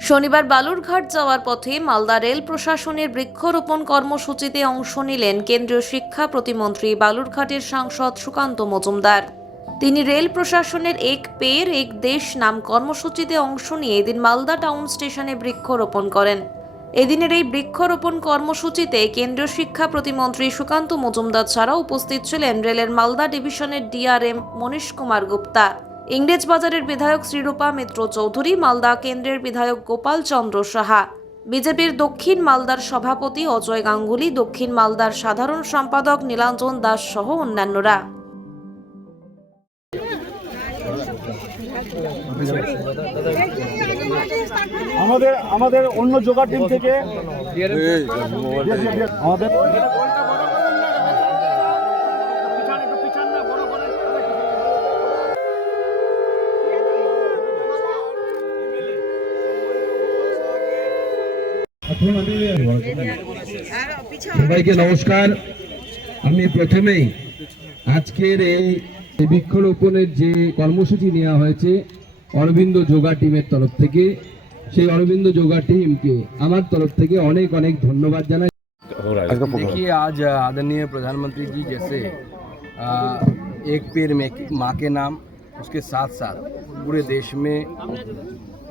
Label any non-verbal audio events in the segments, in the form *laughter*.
শনিবার বালুরঘাট যাওয়ার পথে মালদা রেল প্রশাসনের বৃক্ষরোপণ কর্মসূচিতে অংশ নিলেন কেন্দ্রীয় শিক্ষা প্রতিমন্ত্রী বালুরঘাটের সাংসদ সুকান্ত মজুমদার। তিনি রেল প্রশাসনের এক পের এক দেশ নাম কর্মসূচিতে অংশ নিয়ে এদিন মালদা টাউন স্টেশনে বৃক্ষরোপণ করেন। এদিনের এই বৃক্ষরোপণ কর্মসূচিতে কেন্দ্রীয় শিক্ষা প্রতিমন্ত্রী সুকান্ত মজুমদার ছাড়াও উপস্থিত ছিলেন রেলের মালদা ডিভিশনের ডিআরএম মনীশ কুমার গুপ্তা। ইংরেজবাজারের বিধায়ক শ্রীরূপা মিত্র চৌধুরী মালদা কেন্দ্রের বিধায়ক গোপাল চন্দ্র সাহা বিজেপির দক্ষিণ মালদার সভাপতি অজয় গাঙ্গুলি দক্ষিণ মালদার সাধারণ সম্পাদক নীলাঞ্জন দাস সহ অন্যান্যরা আমাদের আমাদের অন্য জোগাড় টিম থেকে আমাদের সবাইকে নমস্কার আমি প্রথমেই আজকের এই বৃক্ষরোপণের যে কর্মসূচি নেওয়া হয়েছে অরবিন্দ যোগা টিমের তরফ থেকে সেই অরবিন্দ যোগা টিমকে আমার তরফ থেকে অনেক অনেক ধন্যবাদ জানাই देखिए आज आदरणीय प्रधानमंत्री जी जैसे आ, एक पेड़ में माँ के नाम उसके साथ साथ पूरे देश में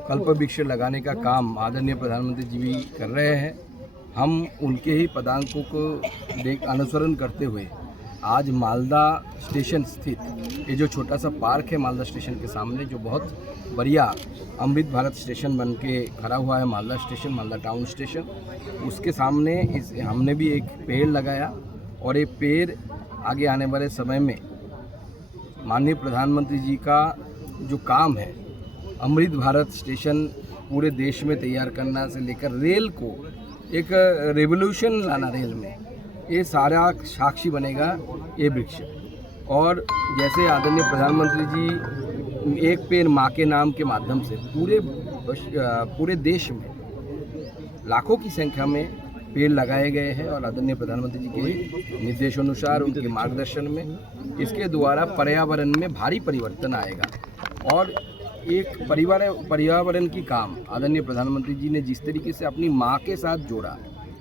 कल्प वृक्ष लगाने का काम आदरणीय प्रधानमंत्री जी भी कर रहे हैं। हम उनके ही पदांकों को देख अनुसरण करते हुए आज मालदा स्टेशन स्थित, ये जो छोटा सा पार्क है मालदा स्टेशन के सामने, जो बहुत बढ़िया अमृत भारत स्टेशन बन के खड़ा हुआ है Malda station, Malda town station, उसके सामने इस, हमने भी एक पेड़ लगाया और ये पेड़ आगे आने वाले समय में माननीय प्रधानमंत्री जी का जो काम है अमृत भारत स्टेशन पूरे देश में तैयार करना से लेकर रेल को एक रेवोल्यूशन लाना रेल में। ये सारा साक्षी बनेगा ये वृक्ष। और जैसे आदरणीय प्रधानमंत्री जी, एक पेड़ माँ के नाम के माध्यम से पूरे पूरे देश में, लाखों की संख्या में पेड़ लगाए गए हैं और आदरणीय प्रधानमंत्री जी के निर्देशानुसार, उनके मार्गदर्शन में, इसके द्वारा पर्यावरण में भारी परिवर्तन आएगा। और एक परिवार पर्यावरण की काम। आदरणीय प्रधानमंत्री जी ने जिस तरीके से अपनी माँ के साथ जोड़ा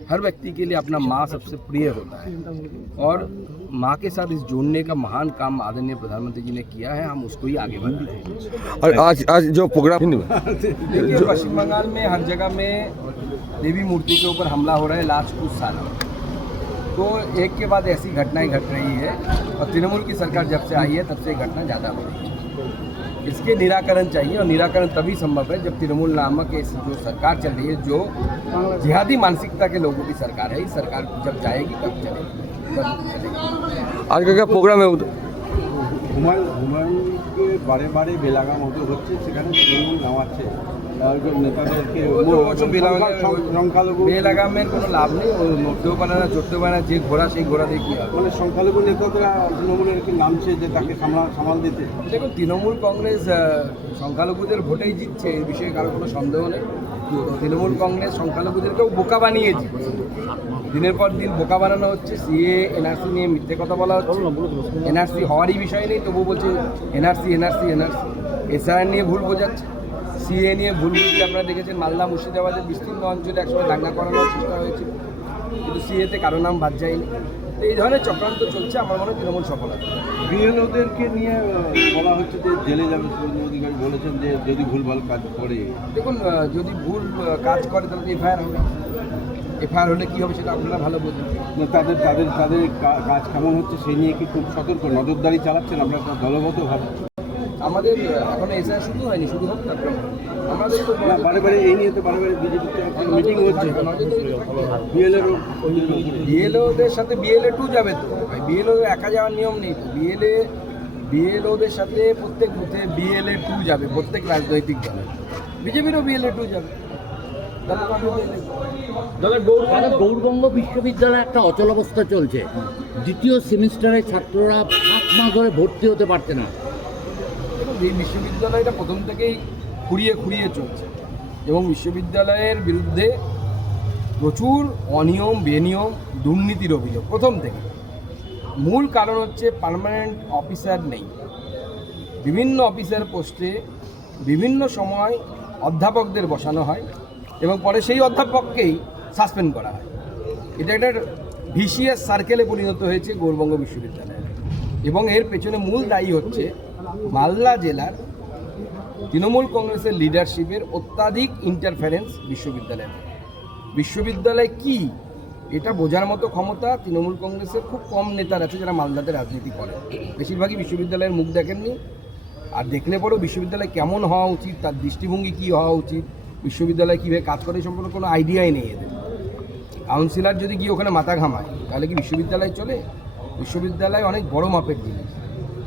हर व्यक्ति के लिए अपना माँ सबसे प्रिय होता है। और माँ के साथ इस जोड़ने का महान काम आदरणीय प्रधानमंत्री जी ने किया है हम उसको ही आगे बढ़ते हैं। और आज आज जो प्रोग्राम *laughs* देखिए पश्चिम बंगाल में हर जगह में देवी मूर्ति के ऊपर हमला हो रहा है लास्ट कुछ सालों तो एक के बाद ऐसी घटनाएँ घट रही है और तृणमूल की सरकार जब से आई है तब से घटना ज़्यादा हो रही है। इसके निराकरण चाहिए और निराकरण तभी संभव है जब तृणमूल नामक जो सरकार चल रही है, जो जिहादी मानसिकता के लोगों की सरकार है, इस सरकार जब जाएगी तब चलेगी आज का क्या प्रोग्राम है? হুমায়ুন হুমায়ুনকে বারে বারে বেলাগাম হতে হচ্ছে সেখানে তৃণমূল নামাচ্ছে। নেতাদেরকে সংখ্যালঘু বেলাগামের কোনো লাভ নেই ও নড়তেও পারে না চড়তেও পারে না যে ঘোড়া সেই ঘোড়া দিয়ে কী হবে? মানে সংখ্যালঘু নেতারা তৃণমূলের কি নামছে যে তাকে সামলা সামাল দিতে? দেখুন তৃণমূল কংগ্রেস সংখ্যালঘুদের ভোটেই জিতছে এই বিষয়ে কারও কোনো সন্দেহ নেই। তৃণমূল কংগ্রেস সংখ্যালঘুদেরকেও বোকা বানিয়ে জিতছে দিনের পর দিন বোকা বানানো হচ্ছে সিএ এনআরসি নিয়ে মিথ্যে কথা বলা হচ্ছে। এনআরসি হওয়ারই বিষয় নেই তবু বলছে এনআরসি এনআরসি এনআরসি এসআর নিয়ে ভুল বোঝাচ্ছে সিএ নিয়ে ভুল বুঝিয়ে আপনারা দেখেছেন মালদা মুর্শিদাবাদের বিস্তীর্ণ অঞ্চলে একসময় দাঙ্গা করানোর চেষ্টা হয়েছিল। কিন্তু সিএতে কারও নাম বাদ যায়নি। তো এই ধরনের চক্রান্ত চলছে আমার মনে হয় তৃণমূল সফল হবে। বিএলওদেরকে নিয়ে বলা হচ্ছে যে জেলে যাবে শুভেন্দু অধিকারী বলেছেন যে যদি ভুলভাল কাজ করে। দেখুন যদি ভুল কাজ করে তাহলে এফআইআর হবে। এফআইআর হলে কী হবে সেটা আপনারা ভালো বোঝেন তাদের তাদের তাদের কাজ কেমন হচ্ছে সেই নিয়ে কি খুব সতর্ক নজরদারি চালাচ্ছেন আপনারা দলগতভাবে? আমাদের এখনও এসআইআর শুরু হয়নি শুরু হোক তারপরে। আমাদের তো বারে বারে এই নিয়ে তো বারে বারে বিজেপি মিটিং হচ্ছে। বিএলএরও বিএলওদের সাথে বিএলএ টু যাবে তো। বিএলও একা যাওয়ার নিয়ম নেই বিএলএ বিএলওদের সাথে প্রত্যেক বুথে বিএলএ টু যাবে প্রত্যেক রাজনৈতিক দলে। বিজেপিরও বিএলএ টু যাবে। তারপর গৌরবঙ্গ বিশ্ববিদ্যালয়ে একটা অচলাবস্থা চলছে। দ্বিতীয় সেমিস্টারের ছাত্ররা পাঁচ মাস ধরে ভর্তি হতে পারছে না। এই বিশ্ববিদ্যালয়টা প্রথম থেকেই খুঁড়িয়ে খুঁড়িয়ে চলছে এবং বিশ্ববিদ্যালয়ের বিরুদ্ধে প্রচুর অনিয়ম বেনিয়ম দুর্নীতির অভিযোগ প্রথম থেকে। মূল কারণ হচ্ছে পার্মানেন্ট অফিসার নেই। বিভিন্ন অফিসার পোস্টে বিভিন্ন সময় অধ্যাপকদের বসানো হয়। এবং পরে সেই অধ্যাপককেই সাসপেন্ড করা হয়। এটা একটা ভিসিএস সার্কেলে পরিণত হয়েছে গৌরবঙ্গ বিশ্ববিদ্যালয়ে। এবং এর পেছনে মূল দায়ী হচ্ছে মালদা জেলার তৃণমূল কংগ্রেসের লিডারশিপের অত্যাধিক ইন্টারফারেন্স বিশ্ববিদ্যালয়ে। বিশ্ববিদ্যালয় কি? এটা বোঝার মতো ক্ষমতা তৃণমূল কংগ্রেসের খুব কম নেতার আছে যারা মালদাতে রাজনীতি করে। বেশিরভাগই বিশ্ববিদ্যালয়ের মুখ দেখেননি। আর দেখলে পরেও বিশ্ববিদ্যালয় কেমন হওয়া উচিত, তার দৃষ্টিভঙ্গি কী হওয়া উচিত বিশ্ববিদ্যালয় কীভাবে কাজ করে সম্পর্কে কোনো আইডিয়াই নেই এদের। কাউন্সিলার যদি গিয়ে ওখানে মাথা ঘামায়, তাহলে কি বিশ্ববিদ্যালয় চলে? বিশ্ববিদ্যালয় অনেক বড় মাপের জিনিস।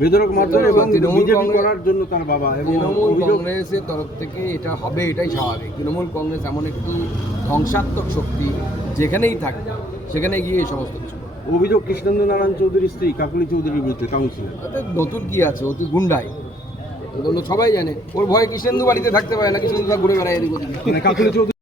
বেদরক মারধর এবং বিজেপি করার জন্য তার বাবা এবং তৃণমূল কংগ্রেসের তরফ থেকে এটা হবে এটাই স্বাভাবিক। তৃণমূল কংগ্রেস এমন একটি ধ্বংসাত্মক শক্তি যেখানেই থাকবে সেখানে গিয়ে এই সমস্ত কিছু অভিযোগ কৃষ্ণেন্দ্র নারায়ণ চৌধুরীর স্ত্রী কাকুলি চৌধুরীর বিরুদ্ধে কাউন্সিলর নতুন কি আছে? অতি গুন্ডাই। সবাই জানে। ওর ভয়ে কৃষ্ণেন্দু বাড়িতে থাকতে পারে না কৃষ্ণেন্দু ঘুরে বেড়ায় এদিক মানে কাকুলি চৌধুরী